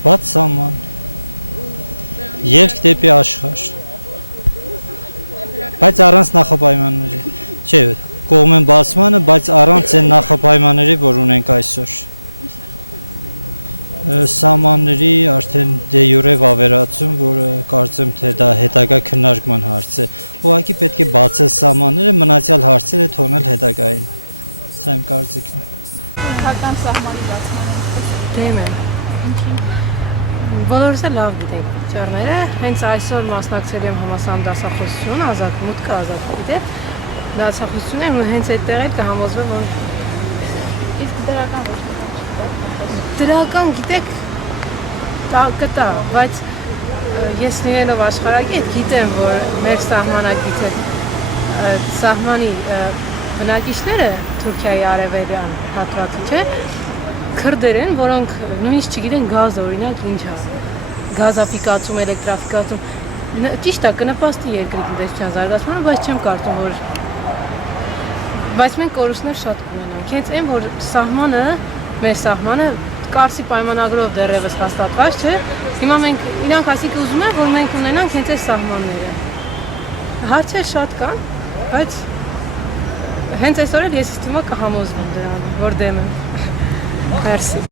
Բաց սահման, ելք դեպի աշխարհ, բայց առանց նախապայմանների, չէ, կողմ են բացմանը, բայց առանց այն նախապայմանների, որ ունենք այսօր։ Սահմանների արդեն դե յուրե վավերացում, որը կարծեմ թե դա հետագա քննարկման հարց է։ Ուղղակի պետք է բացել սահմանները, մնացյալ հարցերը թողնել հետագային։ Սա իմ կարծիքն է։ Դեմ եմ։ Բոլորս էլ լավ գիտենք ճառները, հենց այսօր մասնակցել եմ համասարում դասախոսություն, ազատ մուտքը ազատ գիտե, դասախոսություն եմ ու հենց այդտեղ էլ կհամոզվեմ, որ դրական գիտեք կտա, բայց ես լինելով աշխարհագետ գիտեմ, որ մեր սահմանակից այդ սահմանի բնակիչները Թուրքիայի արևելյան հատվածը չէ, քրդեր են, որոնք նույնիսկ չգիտեն գազը, օրինակ ինչ է, գազաֆիկացում, էլեկտրաֆիկացում, ճիշտ է կնպաստի երկրի տնտեսության զարգացմանը, բայց չեմ կարծում, որ բայց մենք կորուստներ շատ կունենանք, հենց այն, որ սահմանը, մեր սահմանը Կարսի պայմանագրով դեռևս հաստատված չէ, հիմա մենք իրանք ասիկը ուզում են, որ մենք ունենանք հենց այս սահմանները, հարցեր շատ կան, բայց հենց այսօր էլ ես իստիմա կհամոզվեմ դրան, որ դեմ եմ, մերսի։